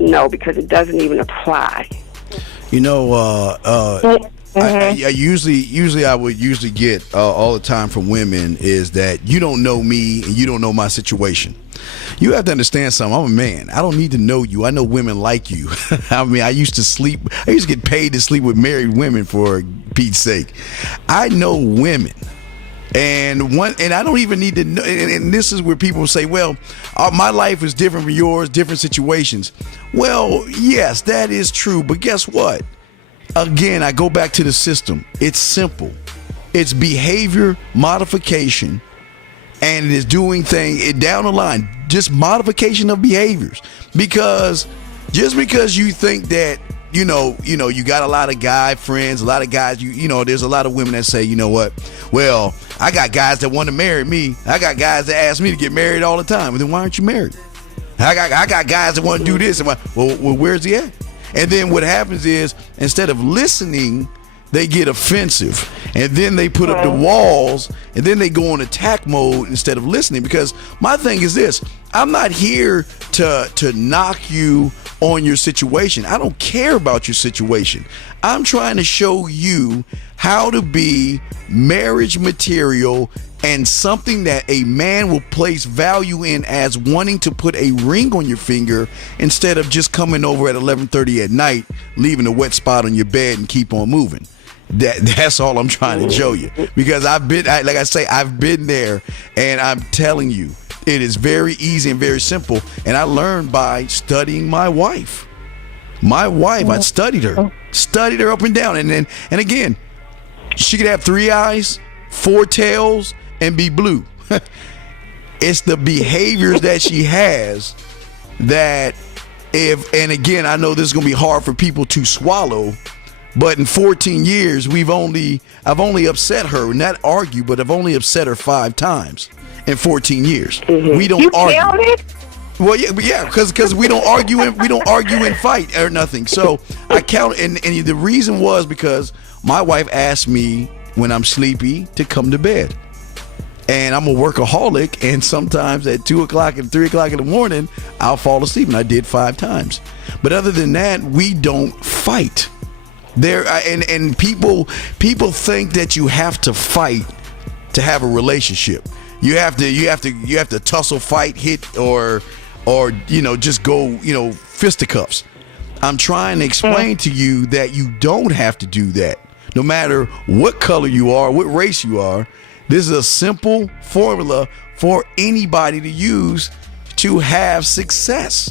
No, because it doesn't even apply. You know, I usually I would usually get all the time from women is that you don't know me and you don't know my situation. You have to understand something. I'm a man. I don't need to know you. I know women like you. I mean, I used to get paid to sleep with married women, for Pete's sake. I know women. And I don't even need to know. And this is where people say, well, my life is different from yours, different situations. Well, yes, that is true. But guess what? Again, I go back to the system. It's simple. It's behavior modification, and it is doing things down the line, just modification of behaviors. Because just because you think that, you got a lot of guy friends, a lot of guys, there's a lot of women that say, you know what? Well, I got guys that want to marry me. I got guys that ask me to get married all the time. Well, then why aren't you married? I got guys that want to do this. Well, where's he at? And then what happens is, instead of listening, they get offensive, and then they put up the walls, and then they go on attack mode instead of listening. Because my thing is this: I'm not here to knock you on your situation. I don't care about your situation. I'm trying to show you how to be marriage material and something that a man will place value in, as wanting to put a ring on your finger instead of just coming over at 11:30 at night, leaving a wet spot on your bed and keep on moving. That's all I'm trying to show you, because I've been there, and I'm telling you, it is very easy and very simple. And I learned by studying my wife. I studied her up and down. And again, she could have 3 eyes, 4 tails, and be blue. It's the behaviors that she has that and again, I know this is going to be hard for people to swallow, but in 14 years, I've only upset her, not argue, but I've only upset her 5 times in 14 years. Mm-hmm. We don't argue. Counted? Well, yeah, because we don't argue and fight or nothing. So I count, and the reason was because my wife asked me when I'm sleepy to come to bed, and I'm a workaholic, and sometimes at 2 o'clock and 3 o'clock in the morning I'll fall asleep, and I did 5 times. But other than that, we don't fight. And people think that you have to fight to have a relationship. You have to tussle, fight, hit, or just go fisticuffs. I'm trying to explain to you that you don't have to do that. No matter what color you are, what race you are, this is a simple formula for anybody to use to have success.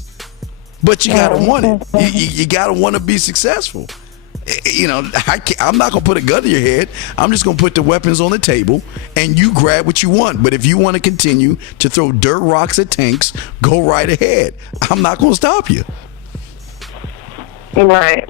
But you gotta want it. You gotta want to be successful. I'm not gonna put a gun to your head. I'm just gonna put the weapons on the table, and you grab what you want. But if you want to continue to throw dirt rocks at tanks, go right ahead. I'm not gonna stop you. Right.